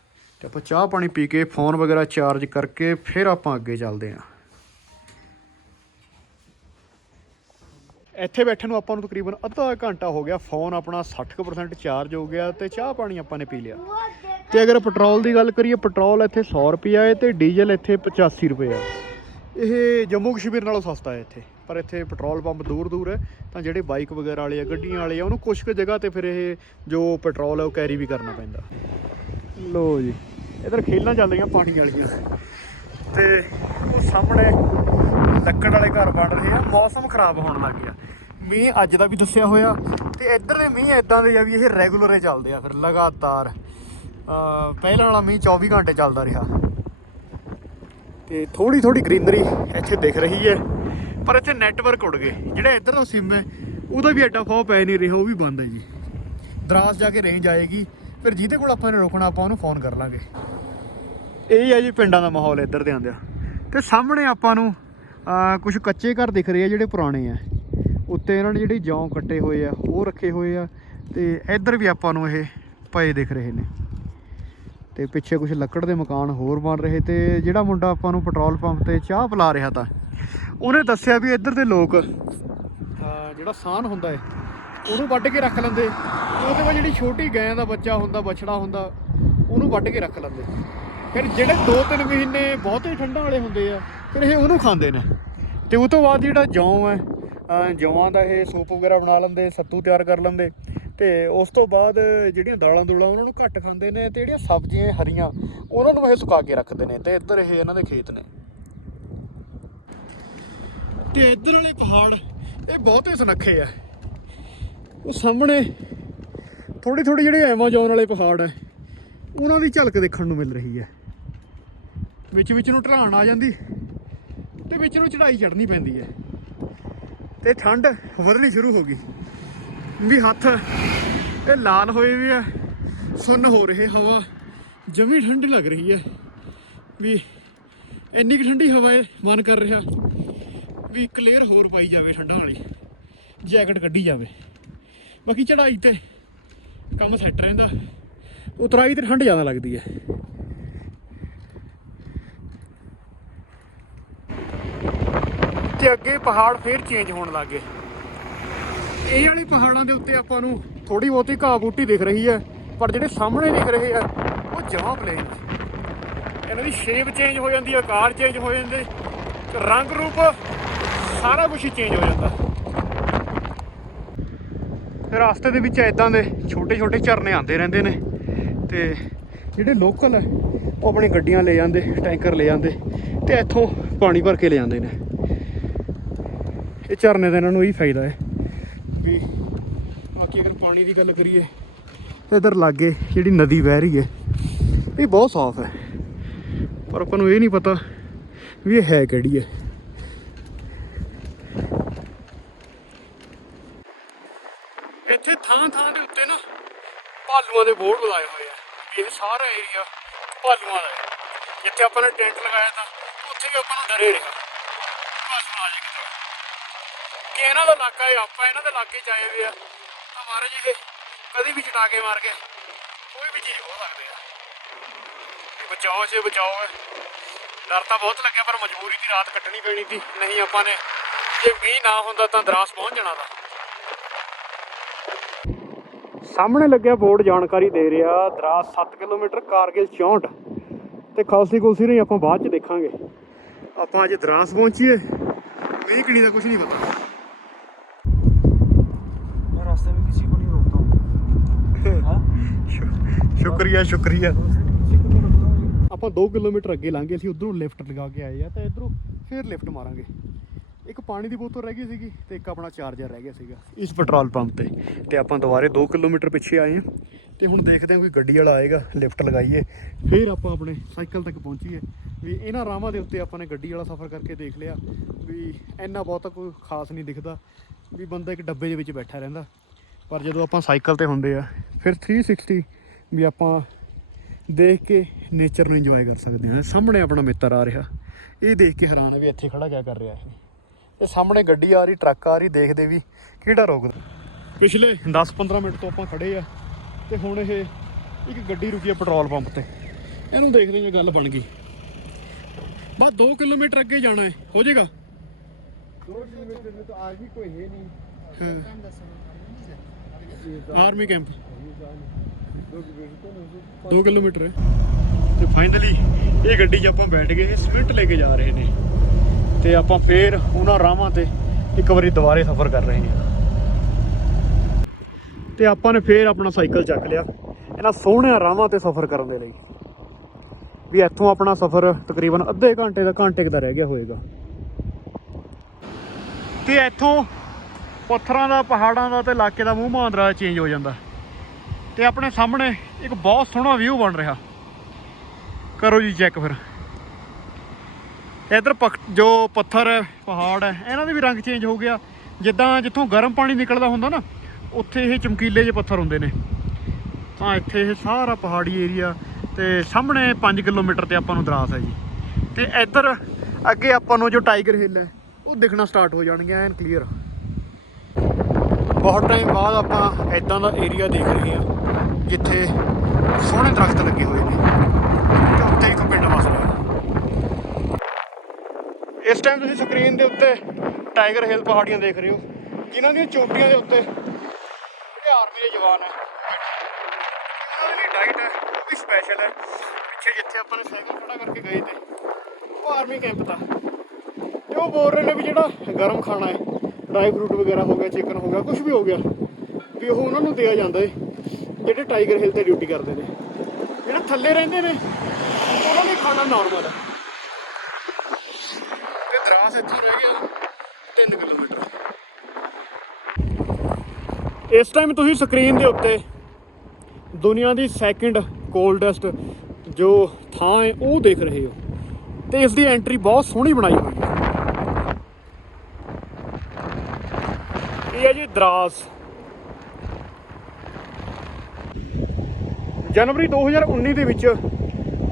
ਤੇ ਆਪਾਂ ਚਾਹ ਪਾਣੀ ਪੀ ਕੇ ਫੋਨ ਵਗੈਰਾ ਚਾਰਜ ਕਰਕੇ ਫਿਰ ਆਪਾਂ ਅੱਗੇ ਚੱਲਦੇ ਹਾਂ। ਇੱਥੇ ਬੈਠੇ ਨੂੰ ਆਪਾਂ ਨੂੰ ਤਕਰੀਬਨ ਅੱਧਾ ਘੰਟਾ ਹੋ ਗਿਆ। ਫੋਨ ਆਪਣਾ 60% ਚਾਰਜ ਹੋ ਗਿਆ ਤੇ ਚਾਹ ਪਾਣੀ ਆਪਾਂ ਨੇ ਪੀ ਲਿਆ। ਤੇ ਅਗਰ ਪੈਟਰੋਲ ਦੀ ਗੱਲ ਕਰੀਏ ਪੈਟਰੋਲ ਇੱਥੇ 100 ਰੁਪਿਆ ਹੈ ਤੇ ਡੀਜ਼ਲ ਇੱਥੇ 85 ਰੁਪਏ ਹੈ ਇਹ ਜੰਮੂ ਕਸ਼ਮੀਰ ਨਾਲੋਂ ਸਸਤਾ ਹੈ ਇੱਥੇ। ਪਰ ਇੱਥੇ ਪੈਟਰੋਲ ਪੰਪ ਦੂਰ ਦੂਰ ਹੈ, ਤਾਂ ਜਿਹੜੇ ਬਾਈਕ ਵਗੈਰਾ ਵਾਲੇ ਆ, ਗੱਡੀਆਂ ਵਾਲੇ ਆ, ਉਹਨੂੰ ਕੁਝ ਕੁ ਜਗ੍ਹਾ ਤੇ ਫਿਰ ਇਹ ਜੋ ਪੈਟਰੋਲ ਹੈ ਉਹ ਕੈਰੀ ਵੀ ਕਰਨਾ ਪੈਂਦਾ। ਲੋ ਜੀ, ਇਧਰ ਖੇਲਾਂ ਚੱਲ ਰਹੀਆਂ ਪਾਣੀ ਵਾਲੀਆਂ। ਤੇ ਉਹ ਸਾਹਮਣੇ ਲੱਕੜ ਵਾਲੇ ਘਰ ਬਣ ਰਹੇ ਆ, ਮੌਸਮ ਖਰਾਬ ਹੋਣ ਲੱਗ ਗਿਆ। ਮੀਂਹ ਅੱਜ ਦਾ ਵੀ ਦੱਸਿਆ ਹੋਇਆ, ਤੇ ਇੱਧਰ ਦੇ ਮੀਂਹ ਇਦਾਂ ਦੇ ਆ ਵੀ ਇਹ ਰੈਗੂਲਰ ਹੀ ਚੱਲਦੇ ਆ ਫਿਰ, ਲਗਾਤਾਰ। ਪਹਿਲਾਂ ਵਾਲਾ ਮੀਂਹ 24 ਘੰਟੇ ਚੱਲਦਾ ਰਿਹਾ। ਤੇ ਥੋੜੀ ਥੋੜੀ ਗ੍ਰੀਨਰੀ ਇੱਥੇ ਦਿਖ ਰਹੀ ਹੈ ਪਰ ਇੱਥੇ ਨੈਟਵਰਕ ਉੱਡ ਗਏ। ਜਿਹੜਾ ਇੱਧਰ ਦਾ ਸਿਮ ਹੈ ਉਹਦਾ ਵੀ ਐਡਾ ਫਾਹ ਪੈ ਨਹੀਂ ਰਿਹਾ, ਉਹ ਵੀ ਬੰਦ ਹੈ ਜੀ। ਦਰਾਸ ਜਾ ਕੇ ਰੇਂਜ ਆਏਗੀ, ਫਿਰ ਜਿਹਦੇ ਕੋਲ ਆਪਾਂ ਨੇ ਰੋਕਣਾ, ਆਪਾਂ ਉਹਨੂੰ ਫੋਨ ਕਰ ਲਾਂਗੇ। ਇਹ ਹੈ ਜੀ ਪਿੰਡਾਂ ਦਾ ਮਾਹੌਲ ਇੱਧਰ ਦੇ ਆਂਦਿਆ ਤੇ ਸਾਹਮਣੇ ਆਪਾਂ ਨੂੰ ਕੁਝ ਕੱਚੇ ਘਰ ਦਿਖ ਰਹੇ ਆ ਜਿਹੜੇ ਪੁਰਾਣੇ ਆ। ਉੱਤੇ ਇਹਨਾਂ ਨੇ ਜਿਹੜੇ ਜੌਂ ਕੱਟੇ ਹੋਏ ਆ, ਉਹ ਰੱਖੇ ਹੋਏ ਆ ਤੇ ਇੱਧਰ ਵੀ ਆਪਾਂ ਨੂੰ ਇਹ ਪਏ ਦਿਖ ਰਹੇ ਨੇ। ਤੇ ਪਿੱਛੇ ਕੁਝ ਲੱਕੜ ਦੇ ਮਕਾਨ ਹੋਰ ਬਣ ਰਹੇ ਤੇ ਜਿਹੜਾ ਮੁੰਡਾ ਆਪਾਂ ਨੂੰ ਪੈਟਰੋਲ ਪੰਪ ਤੇ ਚਾਹ ਪਿਲਾ ਰਿਹਾ ਤਾਂ, ਉਹਨੇ ਦੱਸਿਆ ਵੀ ਇੱਧਰ ਦੇ ਲੋਕ ਜਿਹੜਾ ਸਾਨ ਹੁੰਦਾ ਹੈ ਉਹਨੂੰ ਵੱਢ ਕੇ ਰੱਖ ਲੈਂਦੇ। ਉਹਦੇ ਬਾਅਦ ਜਿਹੜੀ ਛੋਟੀ ਗਾਂ ਦਾ ਬੱਚਾ ਹੁੰਦਾ, ਬਛੜਾ ਹੁੰਦਾ, ਉਹਨੂੰ ਵੱਢ ਕੇ ਰੱਖ ਲੈਂਦੇ। ਫਿਰ ਜਿਹੜੇ 2-3 ਮਹੀਨੇ ਬਹੁਤੇ ਠੰਡਾਂ ਵਾਲੇ ਹੁੰਦੇ ਆ ਫਿਰ ਇਹ ਉਹਨੂੰ ਖਾਂਦੇ ਨੇ। ਤੇ ਉਸ ਤੋਂ ਬਾਅਦ ਜਿਹੜਾ ਜੌਂ ਹੈ, ਅਹ ਦਾ ਇਹ ਸੂਪ ਵਗੈਰਾ ਬਣਾ ਲੈਂਦੇ, ਸੱਤੂ ਤਿਆਰ ਕਰ ਲੈਂਦੇ। ਤੇ ਉਸ ਤੋਂ ਬਾਅਦ ਜਿਹੜੀਆਂ ਦਾਲਾਂ ਦੂਲਾਂ ਉਹਨਾਂ ਨੂੰ ਘੱਟ ਖਾਂਦੇ ਨੇ ਤੇ ਜਿਹੜੀਆਂ ਸਬਜ਼ੀਆਂ ਹਰੀਆਂ, ਉਹਨਾਂ ਨੂੰ ਇਹ ਸੁਕਾ ਕੇ ਰੱਖਦੇ ਨੇ ਤੇ ਇੱਧਰ ਇਹ ਇਹਨਾਂ ਦੇ ਖੇਤ ਨੇ। ਤੇ ਇੱਧਰ ਵਾਲੇ ਪਹਾੜ, ਇਹ ਬਹੁਤੇ ਸੁਨੱਖੇ ਆ। ਉਹ ਸਾਹਮਣੇ ਥੋੜੀ ਥੋੜੀ ਜਿਹੜੇ ਐਮਾਜ਼ੋਨ ਵਾਲੇ ਪਹਾੜ ਆ ਉਹਨਾਂ ਦੀ ਝਲਕ ਦੇਖਣ ਨੂੰ ਮਿਲ ਰਹੀ ਹੈ। ਵਿੱਚ ਵਿੱਚ ਨੂੰ ਢਲਾਣ ਆ ਜਾਂਦੀ। ਤੇ ਵਿੱਚ ਨੂੰ ਚੜਾਈ ਚੜਨੀ ਪੈਂਦੀ ਹੈ। ਤੇ ਠੰਡ ਵਧਣੀ ਸ਼ੁਰੂ ਹੋ ਗਈ। ਵੀ ਹੱਥ ਇਹ ਲਾਲ ਹੋਏ ਵੀ ਆ, ਸੁੰਨ ਹੋ ਰਹੇ ਹਵਾ, ਜਮੀ ਠੰਡੀ ਲੱਗ ਰਹੀ ਹੈ। ਵੀ ਇੰਨੀ ਕੁ ਠੰਡੀ ਹਵਾ ਹੈ ਮਨ ਕਰ ਰਿਹਾ, ਵੀ ਇੱਕ ਲੇਅਰ ਹੋਰ ਪਾਈ ਜਾਵੇ ਠੰਡਾ ਵਾਲੀ ਜੈਕਟ ਕੱਢੀ ਜਾਵੇ। ਬਾਕੀ ਚੜਾਈ ਤੇ ਕੰਮ ਸੈੱਟ ਰਹਿੰਦਾ, ਉਤਰਾਈ ਤੇ ਠੰਡ ਜ਼ਿਆਦਾ ਲੱਗਦੀ ਹੈ। ਤੇ ਅੱਗੇ ਪਹਾੜ ਫੇਰ ਚੇਂਜ ਹੋਣ ਲੱਗੇ ਇਹ ਵਾਲੇ ਪਹਾੜਾਂ ਦੇ ਉੱਤੇ ਆਪਾਂ ਨੂੰ ਥੋੜੀ ਬਹੁਤੀ ਘਾਹ ਬੂਟੀ ਦਿਖ ਰਹੀ ਹੈ, ਪਰ ਜਿਹੜੇ ਸਾਹਮਣੇ ਦਿਖ ਰਹੇ ਆ, ਉਹ ਜਮਾਂ ਪਲੇਨ ਇਹਨਾਂ ਦੀ ਸ਼ੇਪ ਚੇਂਜ ਹੋ ਜਾਂਦੀ ਹੈ ਆਕਾਰ ਚੇਂਜ ਹੋ ਜਾਂਦੇ, ਰੰਗ ਰੂਪ ਸਾਰਾ ਕੁਝ ਹੀ ਚੇਂਜ ਹੋ ਜਾਂਦਾ। ਰਸਤੇ ਦੇ ਵਿੱਚ ਇਦਾਂ ਦੇ ਛੋਟੇ ਛੋਟੇ ਝਰਨੇ ਆਉਂਦੇ ਰਹਿੰਦੇ ਨੇ ਤੇ ਜਿਹੜੇ ਲੋਕਲ ਹੈ ਉਹ ਆਪਣੀ ਗੱਡੀਆਂ ਲੈ ਜਾਂਦੇ, ਟੈਂਕਰ ਲੈ ਜਾਂਦੇ ਤੇ ਇੱਥੋਂ ਪਾਣੀ ਭਰ ਕੇ ਲੈ ਜਾਂਦੇ ਨੇ। ਇਹ ਝਰਨੇ ਦਾ ਇਹਨਾਂ ਨੂੰ ਇਹੀ ਫਾਇਦਾ ਹੈ। ਵੀ ਬਾਕੀ ਅਗਰ ਪਾਣੀ ਦੀ ਗੱਲ ਕਰੀਏ ਤੇ ਇਧਰ ਲਾਗੇ ਜਿਹੜੀ ਨਦੀ ਵਹਿ ਰਹੀ ਹੈ ਇਹ ਬਹੁਤ ਸਾਫ਼ ਹੈ। ਪਰ ਆਪਾਂ ਨੂੰ ਇਹ ਨਹੀਂ ਪਤਾ ਵੀ ਇਹ ਹੈ ਕਿਹੜੀ ਹੈ। ਇੱਥੇ ਥਾਂ ਥਾਂ ਦੇ ਉੱਤੇ ਨਾ ਭਾਲੂਆਂ ਦੇ ਬੋਰਡ ਲਾਏ ਹੋਏ ਆ। ਇਹ ਸਾਰਾ ਏਰੀਆ ਭਾਲੂਆਂ ਦਾ ਹੈ। ਜਿੱਥੇ ਆਪਾਂ ਨੇ ਟੈਂਟ ਲਗਾਇਆ ਤਾਂ ਉੱਥੇ ਵੀ ਆਪਾਂ ਨੂੰ ਡਰੇ ਰਿਹਾ। ਕਿਤੇ ਇਹਨਾਂ ਦਾ ਇਲਾਕਾ ਹੈ ਆਪਾਂ, ਇਹਨਾਂ ਦੇ ਇਲਾਕੇ ਚ ਆਏ ਹੋਏ ਆ, ਤਾਂ ਮਹਾਰਾਜ ਇਹ ਕਦੀ ਵੀ ਚਟਾ ਕੇ ਮਾਰ ਕੇ ਕੋਈ ਵੀ ਚੀਜ਼ ਹੋ ਸਕਦੀ ਆ। ਇਹ ਬਚਾਓ ਸੇ ਬਚਾਓ ਹੈ। ਡਰ ਤਾਂ ਬਹੁਤ ਲੱਗਿਆ, ਪਰ ਮਜਬੂਰੀ ਦੀ ਰਾਤ ਕੱਟਣੀ ਪੈਣੀ ਸੀ। ਨਹੀਂ, ਆਪਾਂ ਨੇ ਜੇ ਮੀਂਹ ਨਾ ਹੁੰਦਾ ਤਾਂ ਦਰਾਸ ਪਹੁੰਚ ਜਾਣਾ ਦਾ ਸਾਹਮਣੇ ਲੱਗਿਆ ਬੋਰਡ, ਜਾਣਕਾਰੀ ਦੇ ਰਿਹਾ, ਦਰਾਸ 7 ਕਿਲੋਮੀਟਰ, ਕਾਰਗਿਲ 64 ਤੇ ਖਾਲਸੀ ਕੁਲਸੀ ਨਹੀਂ ਆਪਾਂ ਬਾਅਦ ਚ ਦੇਖਾਂਗੇ। ਆਪਾਂ ਅੱਜ ਦਰਾਸ ਪਹੁੰਚੀਏ, ਮੀਂਹ ਕਿਣੀ ਦਾ ਕੁਝ ਨਹੀਂ ਪਤਾ। ਸ਼ੁਕਰੀਆ ਸ਼ੁਕਰੀਆ। ਆਪਾਂ 2 ਕਿਲੋਮੀਟਰ ਅੱਗੇ ਲੰਘੇ ਸੀ, ਉਧਰੋਂ ਲਿਫਟ ਲਗਾ ਕੇ ਆਏ ਆ ਤੇ ਇਧਰੋਂ ਫੇਰ ਲਿਫਟ ਮਾਰਾਂਗੇ। ਇੱਕ ਪਾਣੀ ਦੀ ਬੋਤਲ ਰਹਿ ਗਈ ਸੀਗੀ ਤੇ ਇੱਕ ਆਪਣਾ ਚਾਰਜਰ ਰਹਿ ਗਿਆ ਸੀਗਾ। ਇਸ ਪੈਟਰੋਲ ਪੰਪ ਤੇ ਤੇ ਆਪਾਂ ਦੁਬਾਰੇ 2 ਕਿਲੋਮੀਟਰ ਪਿੱਛੇ ਆਏ ਆ ਤੇ ਹੁਣ ਦੇਖਦੇ ਹਾਂ ਕੋਈ ਗੱਡੀ ਵਾਲਾ ਆਏਗਾ, ਲਿਫਟ ਲਗਾਈਏ। ਫੇਰ ਆਪਾਂ ਆਪਣੇ ਸਾਈਕਲ ਤੱਕ ਪਹੁੰਚੀਏ। ਵੀ ਇਹਨਾਂ ਰਾਹਾਂ ਦੇ ਉੱਤੇ ਆਪਾਂ ਨੇ ਗੱਡੀ ਵਾਲਾ ਸਫ਼ਰ ਕਰਕੇ ਦੇਖ ਲਿਆ ਵੀ ਇੰਨਾ ਬਹੁਤਾ ਕੋਈ ਖਾਸ ਨਹੀਂ ਦਿਖਦਾ, ਵੀ ਬੰਦਾ ਇੱਕ ਡੱਬੇ ਦੇ ਵਿੱਚ ਬੈਠਾ ਰਹਿੰਦਾ। ਪਰ ਜਦੋਂ ਆਪਾਂ ਸਾਈਕਲ ਤੇ ਹੁੰਦੇ ਆ ਫਿਰ 360 ਵੀ ਆਪਾਂ ਦੇਖ ਕੇ ਨੇਚਰ ਨੂੰ ਇੰਜੋਏ ਕਰ ਸਕਦੇ ਹਾਂ। ਸਾਹਮਣੇ ਆਪਣਾ ਮਿੱਤਰ ਆ ਰਿਹਾ। ਇਹ ਦੇਖ ਕੇ ਹੈਰਾਨ ਵੀ ਇੱਥੇ ਖੜਾ ਕਿਆ ਕਰ ਰਿਹਾ ਹੈ ਤੇ ਸਾਹਮਣੇ ਗੱਡੀ ਆ ਰਹੀ ਟਰੱਕ ਆ ਰਹੀ ਦੇਖਦੇ ਵੀ ਕਿਹੜਾ ਰੋਕ ਪਿਛਲੇ 10-15 ਮਿੰਟ ਤੋਂ ਆਪਾਂ ਖੜੇ ਆ ਤੇ ਹੁਣ ਇਹ ਇੱਕ ਗੱਡੀ ਰੁਕੀ ਆ ਪੈਟਰੋਲ ਪੰਪ ਤੇ। ਇਹਨੂੰ ਦੇਖਦੇ ਹਾਂ ਗੱਲ ਬਣ ਗਈ। ਬਸ 2 ਕਿਲੋਮੀਟਰ ਅੱਗੇ ਜਾਣਾ ਹੈ ਹੋ ਜਾਏਗਾ? 2 ਕਿਲੋਮੀਟਰ ਤੋਂ ਆ ਵੀ ਕੋਈ ਹੈ ਨਹੀਂ। ਹਾਂ। ਆਰਮੀ ਕੈਂਪ 2 ਕਿਲੋਮੀਟਰ ਹੈ। ਤੇ ਫਾਈਨਲੀ ਇਹ ਗੱਡੀ 'ਚ ਆਪਾਂ ਬੈਠ ਗਏ ਸਵਿਫਟ ਲੈ ਕੇ ਜਾ ਰਹੇ ਨੇ। ਤੇ ਆਪਾਂ ਫੇਰ ਉਹਨਾਂ ਰਾਹਾਂ ਤੇ ਇੱਕ ਵਾਰੀ ਦੁਬਾਰੇ ਸਫ਼ਰ ਕਰ ਰਹੇ ਹਾਂ। ਤੇ ਆਪਾਂ ਨੇ ਫੇਰ ਆਪਣਾ ਸਾਈਕਲ ਚੱਕ ਲਿਆ। ਇਹਨਾਂ ਸੋਹਣਿਆਂ ਰਾਹਾਂ ਤੇ ਸਫ਼ਰ ਕਰਨ ਦੇ ਲਈ। ਵੀ ਇੱਥੋਂ ਆਪਣਾ ਸਫ਼ਰ ਤਕਰੀਬਨ ਅੱਧੇ ਘੰਟੇ ਦਾ ਘੰਟੇ ਦਾ ਰਹਿ ਗਿਆ ਹੋਵੇਗਾ ਤੇ ਇੱਥੋਂ ਪੱਥਰਾਂ ਦਾ, ਪਹਾੜਾਂ ਦਾ ਤੇ ਇਲਾਕੇ ਦਾ ਮੂੰਹ ਮਾਂਦਰਾ ਚੇਂਜ ਹੋ ਜਾਂਦਾ। ਤੇ ਆਪਣੇ ਸਾਹਮਣੇ ਇੱਕ ਬਹੁਤ ਸੋਹਣਾ ਵਿਊ ਬਣ ਰਿਹਾ। ਕਰੋ ਜੀ ਚੈੱਕ ਫਿਰ। ਇਧਰ ਜੋ ਪੱਥਰ ਹੈ ਪਹਾੜ ਹੈ, ਇਹਨਾਂ ਦੇ ਵੀ ਰੰਗ ਚੇਂਜ ਹੋ ਗਿਆ। ਜਿੱਦਾਂ ਜਿੱਥੋਂ ਗਰਮ ਪਾਣੀ ਨਿਕਲਦਾ ਹੁੰਦਾ ਨਾ, ਉੱਥੇ ਇਹ ਚਮਕੀਲੇ ਜਿਹੇ ਪੱਥਰ ਹੁੰਦੇ ਨੇ। ਤਾਂ ਇੱਥੇ ਇਹ ਸਾਰਾ ਪਹਾੜੀ ਏਰੀਆ ਤੇ ਸਾਹਮਣੇ 5 ਕਿਲੋਮੀਟਰ ਤੇ ਆਪਾਂ ਨੂੰ ਦਰਾਸ ਹੈ ਜੀ। ਤੇ ਇੱਧਰ ਅੱਗੇ ਆਪਾਂ ਨੂੰ ਜੋ ਟਾਈਗਰ ਹਿੱਲ ਹੈ, ਉਹ ਦਿਖਣਾ ਸਟਾਰਟ ਹੋ ਜਾਣਗੇ ਐਨ ਕਲੀਅਰ ਬਹੁਤ ਟਾਈਮ ਬਾਅਦ ਆਪਾਂ ਇਦਾਂ ਦਾ ਏਰੀਆ ਦੇਖ ਰਹੇ ਹਾਂ, ਜਿੱਥੇ ਸੋਹਣੇ ਦਰਖਤ ਲੱਗੇ ਹੋਏ ਨੇ। ਤੇ ਉੱਤੇ ਇੱਕ ਪਿੰਡ ਵਸ ਰਿਹਾ ਇਸ ਟਾਈਮ ਤੁਸੀਂ ਸਕਰੀਨ ਦੇ ਉੱਤੇ ਟਾਈਗਰ ਹਿੱਲ ਪਹਾੜੀਆਂ ਦੇਖ ਰਹੇ ਹੋ, ਜਿਨ੍ਹਾਂ ਦੀਆਂ ਚੋਟੀਆਂ ਦੇ ਉੱਤੇ ਇਹ ਆਰਮੀ ਦੇ ਜਵਾਨ ਹੈ। ਉਹਨਾਂ ਦੀ ਡਾਈਟ ਹੈ, ਉਹ ਵੀ ਸਪੈਸ਼ਲ ਹੈ। ਪਿੱਛੇ ਜਿੱਥੇ ਆਪਾਂ ਨੇ ਸਾਈਕਲ ਖੜਾ ਕਰਕੇ ਗਏ ਤੇ, ਉਹ ਆਰਮੀ ਕੈਂਪ ਦਾ। ਤੇ ਉਹ ਬੋਲ ਰਹੇ ਨੇ ਵੀ ਜਿਹੜਾ ਗਰਮ ਖਾਣਾ ਹੈ ਡਰਾਈ ਫਰੂਟ ਵਗੈਰਾ ਹੋ ਗਿਆ, ਚਿਕਨ ਹੋ ਗਿਆ ਕੁਝ ਵੀ ਹੋ ਗਿਆ, ਵੀ ਉਹ ਉਹਨਾਂ ਨੂੰ ਦਿਆ ਜਾਂਦਾ ਏ, ਜਿਹੜੇ ਟਾਈਗਰ ਹਿੱਲ ਤੇ ਡਿਊਟੀ ਕਰਦੇ ਨੇ। ਜਿਹੜੇ ਥੱਲੇ ਰਹਿੰਦੇ ਨੇ, ਉਹਨਾਂ ਲਈ ਖਾਣਾ ਨਾਰਮਲ ਹੈ ਤੇ ਦਰਾਸ ਇੱਥੋਂ ਰਹਿ ਗਿਆ 3 ਕਿਲੋਮੀਟਰ। ਇਸ ਟਾਈਮ ਤੁਸੀਂ ਸਕਰੀਨ ਦੇ ਉੱਤੇ ਦੁਨੀਆ ਦੀ ਸੈਕਿੰਡ ਕੋਲਡੈਸਟ ਜੋ ਥਾਂ ਹੈ ਉਹ ਦੇਖ ਰਹੇ ਹੋ। ਤੇ ਇਸ ਦੀ ਐਂਟਰੀ ਬਹੁਤ ਸੋਹਣੀ ਬਣਾਈ ਹੋਈ ਹੈ ਇਹ ਹੈ ਜੀ ਦਰਾਸ ਜਨਵਰੀ 2019 ਦੇ ਵਿੱਚ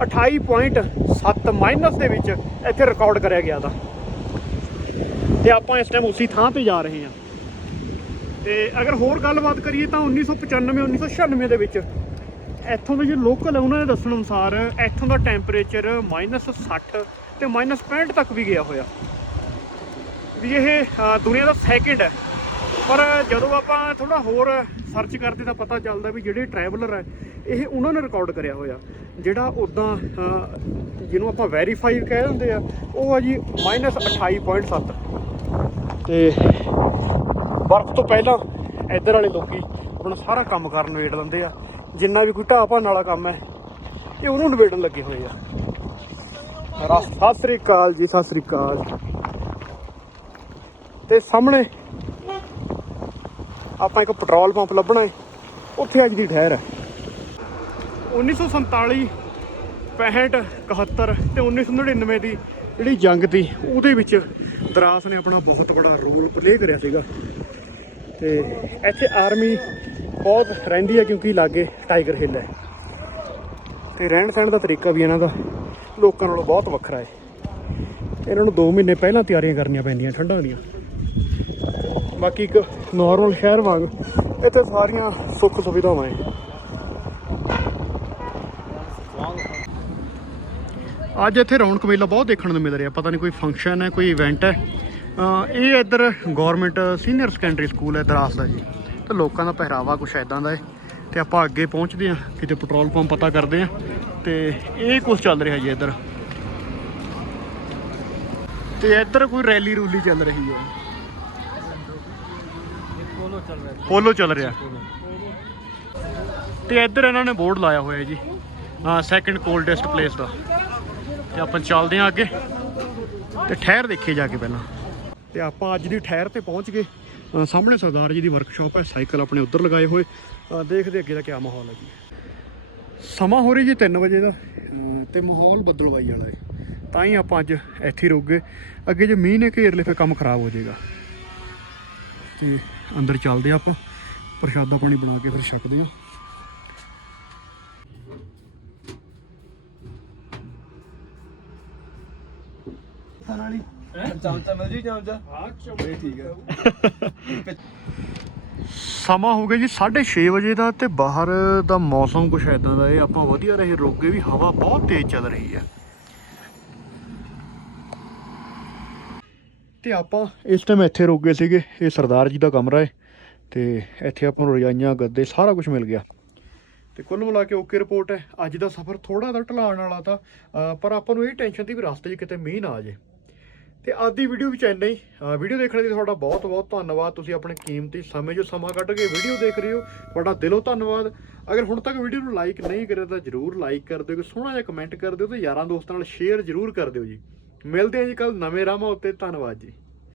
28.7 1907 ਮਾਈਨਸ ਦੇ ਵਿੱਚ ਇੱਥੇ ਰਿਕਾਰਡ ਕਰਿਆ ਗਿਆ ਦਾ। ਤੇ ਆਪਾਂ ਇਸ ਟਾਈਮ ਉਸੇ ਥਾਂ ਤੇ ਜਾ ਰਹੇ ਹਾਂ। ਤੇ ਅਗਰ ਹੋਰ ਗੱਲਬਾਤ ਕਰੀਏ ਤਾਂ 1995 1996 ਦੇ ਵਿੱਚ ਇੱਥੋਂ ਦੇ ਜੋ ਲੋਕਲ ਹੈ ਉਹਨਾਂ ਦੇ ਦੱਸਣ ਅਨੁਸਾਰ ਇੱਥੋਂ ਦਾ ਟੈਂਪਰੇਚਰ -60 ਤੇ -65 ਤੱਕ ਵੀ ਗਿਆ ਹੋਇਆ। ਵੀ ਇਹ ਦੁਨੀਆ ਦਾ ਸੈਕਿੰਡ ਹੈ। ਪਰ ਜਦੋਂ ਆਪਾਂ ਥੋੜਾ ਹੋਰ ਸਰਚ ਕਰਦੇ ਤਾਂ ਪਤਾ ਚੱਲਦਾ ਵੀ ਜਿਹੜੇ ਟਰੈਵਲਰ ਹੈ, ਇਹ ਉਹਨਾਂ ਨੇ ਰਿਕਾਰਡ ਕਰਿਆ ਹੋਇਆ। ਜਿਹੜਾ ਉਦਾਂ ਜਿਹਨੂੰ ਆਪਾਂ ਵੈਰੀਫਾਈ ਕਹਿ ਦਿੰਦੇ ਆ, ਉਹ ਆ ਜੀ -28.7 ਤੇ ਬਰਫ਼ ਤੋਂ ਪਹਿਲਾਂ ਇੱਧਰ ਵਾਲੇ ਲੋਕੀ ਆਪਣਾ ਸਾਰਾ ਕੰਮ ਕਰਨ ਵੇੜ ਲੈਂਦੇ ਆ। ਜਿੰਨਾ ਵੀ ਕੋਈ ਢਾਹ ਭੰਨ ਵਾਲਾ ਕੰਮ ਹੈ, ਇਹ ਉਹਨੂੰ ਨਵੇੜਨ ਲੱਗੇ ਹੋਏ ਆ। ਰਸ, ਸਤਿ ਸ੍ਰੀ ਅਕਾਲ ਜੀ, ਸਤਿ ਸ੍ਰੀ ਅਕਾਲ। ਤੇ ਸਾਹਮਣੇ ਆਪਾਂ ਇੱਕ ਪੈਟਰੋਲ ਪੰਪ ਲੱਭਣਾ ਹੈ ਉੱਥੇ ਅੱਜ ਦੀ ਠਹਿਰ ਹੈ। 1947 65 71 ਤੇ 1999 ਦੀ ਜਿਹੜੀ ਜੰਗ ਤੀ ਉਹਦੇ ਵਿੱਚ ਦਰਾਸ ਨੇ ਆਪਣਾ ਬਹੁਤ ਬੜਾ ਰੋਲ ਪਲੇ ਕਰਿਆ ਸੀਗਾ। ਤੇ ਇੱਥੇ ਆਰਮੀ ਬਹੁਤ ਰਹਿੰਦੀ ਹੈ ਕਿਉਂਕਿ ਲਾਗੇ ਟਾਈਗਰ ਹਿੱਲ ਹੈ। ਤੇ ਰਹਿਣ ਸਹਿਣ ਦਾ ਤਰੀਕਾ ਵੀ ਇਹਨਾਂ ਦਾ ਲੋਕਾਂ ਨਾਲੋਂ ਬਹੁਤ ਵੱਖਰਾ ਹੈ ਇਹਨਾਂ ਨੂੰ 2 ਮਹੀਨੇ ਪਹਿਲਾਂ ਤਿਆਰੀਆਂ ਕਰਨੀਆਂ ਪੈਂਦੀਆਂ ਠੰਡਾਂ ਦੀਆਂ। ਬਾਕੀ ਇੱਕ ਨਾਰਮਲ ਸ਼ਹਿਰ ਵਾਂਗ ਇੱਥੇ ਸਾਰੀਆਂ ਸੁੱਖ ਸੁਵਿਧਾਵਾਂ ਹੈ ਅੱਜ ਇੱਥੇ ਰੌਣਕ ਮੇਲਾ ਬਹੁਤ ਦੇਖਣ ਨੂੰ ਮਿਲ ਰਿਹਾ। ਪਤਾ ਨਹੀਂ ਕੋਈ ਫੰਕਸ਼ਨ ਹੈ, ਕੋਈ ਇਵੈਂਟ ਹੈ। ਇਹ ਇੱਧਰ ਗਵਰਨਮੈਂਟ ਸੀਨੀਅਰ ਸੈਕੰਡਰੀ ਸਕੂਲ ਹੈ, ਦਰਾਸ ਦਾ ਜੀ। ਤੇ ਲੋਕਾਂ ਦਾ ਪਹਿਰਾਵਾ ਕੁਛ ਐਦਾਂ ਦਾ ਹੈ। ਤੇ ਆਪਾਂ ਅੱਗੇ ਪਹੁੰਚਦੇ ਹਾਂ, ਕਿਤੇ ਪੈਟਰੋਲ ਪੰਪ ਪਤਾ ਕਰਦੇ ਹਾਂ। ਤੇ ਇਹ ਕੁਛ ਚੱਲ ਰਿਹਾ ਜੀ ਇੱਧਰ। ਤੇ ਇੱਧਰ ਕੋਈ ਰੈਲੀ ਰੂਲੀ ਚੱਲ ਰਹੀ ਹੈ। ਪੋਲੋ ਚੱਲ ਰਿਹਾ ਤੇ ਇੱਧਰ ਇਹਨਾਂ ਨੇ ਬੋਰਡ ਲਾਇਆ ਹੋਇਆ ਜੀ। ਸੈਕੰਡ ਕੋਲਡੈਸਟ ਪਲੇਸ ਦਾ। ਤੇ ਆਪਾਂ ਚੱਲਦੇ ਹਾਂ ਅੱਗੇ। ਤੇ ਠਹਿਰ ਦੇਖੀਏ ਜਾ ਕੇ ਪਹਿਲਾਂ। ਤੇ ਆਪਾਂ ਅੱਜ ਦੀ ਠਹਿਰ ਤੇ ਪਹੁੰਚ ਗਏ। ਸਾਹਮਣੇ ਸਰਦਾਰ ਜੀ ਦੀ ਵਰਕਸ਼ਾਪ ਹੈ। ਸਾਈਕਲ ਆਪਣੇ ਉੱਧਰ ਲਗਾਏ ਹੋਏ। ਦੇਖਦੇ ਅੱਗੇ ਦਾ ਕੀ ਮਾਹੌਲ ਹੈ ਜੀ। ਸਮਾਂ ਹੋ ਰਹੀ ਜੀ 3 ਵਜੇ ਦਾ। ਤੇ ਮਾਹੌਲ ਬੱਦਲਵਾਈ ਵਾਲਾ ਹੈ। ਤਾਂ ਹੀ ਆਪਾਂ ਅੱਜ ਇੱਥੇ ਰੁਕ ਗਏ। ਅੱਗੇ ਜੇ ਮੀਂਹ ਨੇ ਘੇਰ ਲਏ ਫਿਰ ਕੰਮ ਖਰਾਬ ਹੋ ਜਾਏਗਾ। ਤੇ ਅੰਦਰ ਚੱਲਦੇ ਹਾਂ ਆਪਾਂ ਪ੍ਰਸ਼ਾਦਾ ਪਾਣੀ ਬਣਾ ਕੇ ਫਿਰ ਛਕਦੇ ਹਾਂ? ਚਮਚਾ ਮਿਲ ਜੀ ਚਮਚਾ? ਇਹ ਠੀਕ ਹੈ। ਸਮਾਂ ਹੋ ਗਿਆ ਜੀ 6:30 ਵਜੇ ਦਾ ਤੇ ਬਾਹਰ ਦਾ ਮੌਸਮ ਕੁਛ ਐਦਾਂ ਦਾ ਹੈ ਆਪਾਂ ਵਧੀਆ ਰਹੇ ਰੁਕ ਗਏ ਵੀ ਹਵਾ ਬਹੁਤ ਤੇਜ਼ ਚੱਲ ਰਹੀ ਹੈ। ਤੇ ਆਪਾਂ ਇਸ ਟਾਈਮ ਇੱਥੇ ਰੁਕ ਗਏ ਸੀਗੇ, ਇਹ ਸਰਦਾਰ ਜੀ ਦਾ ਕਮਰਾ ਹੈ ਤੇ ਇੱਥੇ ਆਪਾਂ ਨੂੰ ਰਜਾਈਆਂ, ਗੱਦੇ ਸਾਰਾ ਕੁਝ ਮਿਲ ਗਿਆ। ਤੇ ਕੁੱਲ ਮਿਲਾ ਕੇ ਓਕੇ ਰਿਪੋਰਟ ਹੈ। ਅੱਜ ਦਾ ਸਫ਼ਰ ਥੋੜਾ ਜਿਹਾ ਢਲਾਣ ਵਾਲਾ ਤਾਂ ਪਰ ਆਪਾਂ ਨੂੰ ਇਹ ਟੈਨਸ਼ਨ ਸੀ ਵੀ ਰਸਤੇ 'ਚ ਕਿਤੇ ਮੀਂਹ ਨਾ ਆ ਜੇ ਤੇ ਅੱਜ ਦੀ ਵੀਡੀਓ ਵਿੱਚ ਇੰਨਾ ਹੀ। ਵੀਡੀਓ ਦੇਖਣ ਲਈ ਤੁਹਾਡਾ ਬਹੁਤ ਬਹੁਤ ਧੰਨਵਾਦ। ਤੁਸੀਂ ਆਪਣੇ ਕੀਮਤੀ ਸਮੇਂ ਜੋ ਸਮਾਂ ਕੱਢ ਕੇ ਵੀਡੀਓ ਦੇਖ ਰਹੇ ਹੋ, ਤੁਹਾਡਾ ਦਿਲੋਂ ਧੰਨਵਾਦ। ਅਗਰ ਹੁਣ ਤੱਕ ਵੀਡੀਓ ਨੂੰ ਲਾਈਕ ਨਹੀਂ ਕਰਿਆ ਤਾਂ ਜਰੂਰ ਲਾਈਕ ਕਰ ਦਿਓ ਕਿ ਸੋਹਣਾ ਜਿਹਾ ਕਮੈਂਟ ਕਰ ਦਿਓ ਤੇ ਯਾਰਾਂ ਦੋਸਤਾਂ ਨਾਲ ਸ਼ੇਅਰ ਜਰੂਰ ਕਰ ਦਿਓ ਜੀ। ਮਿਲਦੇ ਹਾਂ ਜੀ ਕੱਲ ਨਵੇਂ ਰਾਹਾਂ ਉੱਤੇ। ਧੰਨਵਾਦ ਜੀ।